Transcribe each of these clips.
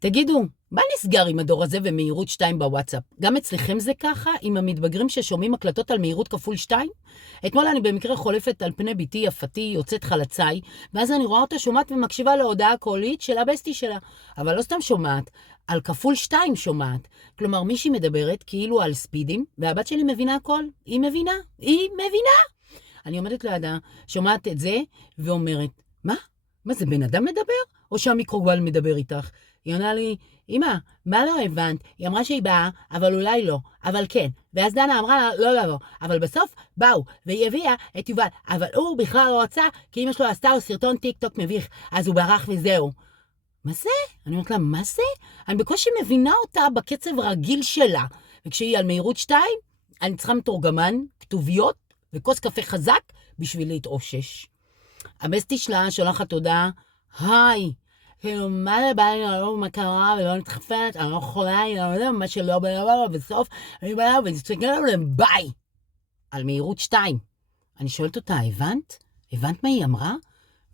תגידו, מה נסגר עם הדור הזה ומהירות 2 בוואטסאפ? גם אצלכם זה ככה, עם המתבגרים ששומעים הקלטות על מהירות כפול 2? אתמול אני במקרה חולפת על פני ביתי יפתי, יוצאת חלצאי, ואז אני רואה אותה שומעת ומקשיבה להודעה קולית של הבסטי שלה. אבל לא סתם שומעת, על כפול 2 שומעת. כלומר, מישהי מדברת כאילו על ספידים, והבת שלי מבינה הכל. היא מבינה. אני עומדת לידה, שומעת את זה, ואומרת, מה? מה זה, בן אדם מדבר? או שהמיקרוגל מדבר איתך? היא עונה לי, אמא, מה לא הבנת? היא אמרה שהיא באה, אבל אולי לא, אבל כן. ואז דנה אמרה לה, לא לבוא. אבל בסוף באו, והיא הביאה את יובל. אבל הוא בכלל לא רצה, כי אמא שלו עשתה לו סרטון טיק טוק מביך, אז הוא ברח וזהו. מה זה? אני אומרת לה, מה זה? אני בקושי מבינה אותה בקצב רגיל שלה. וכשהיא על מהירות 2, אני צריכה מתורגמן, כתוביות וכוס קפה חזק בשביל להתאושש. הבסטי שלה שולחת הודעה, היי, כאילו, מה לבא לי, אני לא יודע מה קרה, ולא נתחפנת, אני לא יכולה, אני לא יודע מה שלא בלבלו, בסוף אני באה ונצטגל להם, ביי! על מהירות 2. אני שואלת אותה, הבנת? הבנת מה היא אמרה?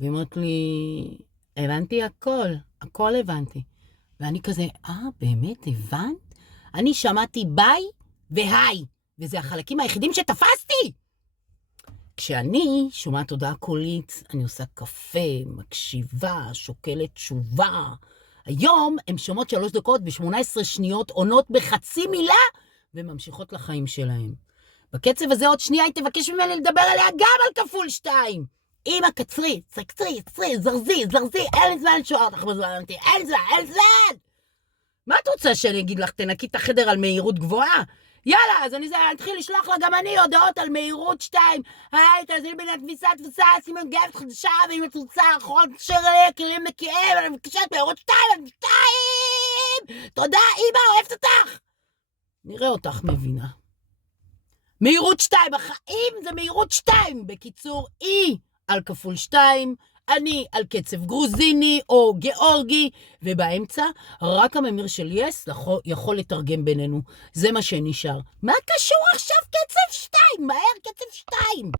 והיא אומרת לי, הבנתי הכל הבנתי. ואני כזה, באמת הבנת? אני שמעתי ביי והי, וזה החלקים היחידים שתפסתי! כשאני שומעת הודעה קולית, אני עושה קפה, מקשיבה, שוקלת תשובה. היום הן שומעות 3 דקות ו18 שניות, עונות בחצי מילה, וממשיכות לחיים שלהן. בקצב הזה עוד שנייה היא תבקש ממני לדבר עליה גם על כפול 2. אמא, קצרי, זרזי, אין זמן לשאול אותך בזמן, אין זמן. מה את רוצה שאני אגיד לך, תנקי את החדר על מהירות גבוהה? יאללה, אז אני אתחיל לשלוח לה גם אני הודעות על מהירות 2. היי, תעזרי בין התפיסה, שימי גבת חדשה, ואם את רוצה, חוד שרי, כלים נקיים, אני מבקשת מהירות 2. תודה, אמא, אוהבת אותך. נראה אותך מבינה. מהירות 2, החיים זה מהירות 2. בקיצור, היא על כפול 2, אני על קצב גרוזיני או גיאורגי, ובאמצע רק הממיר של יס יכול לתרגם בינינו. זה מה שנשאר. מה קשור עכשיו קצב 2? מהר קצב 2.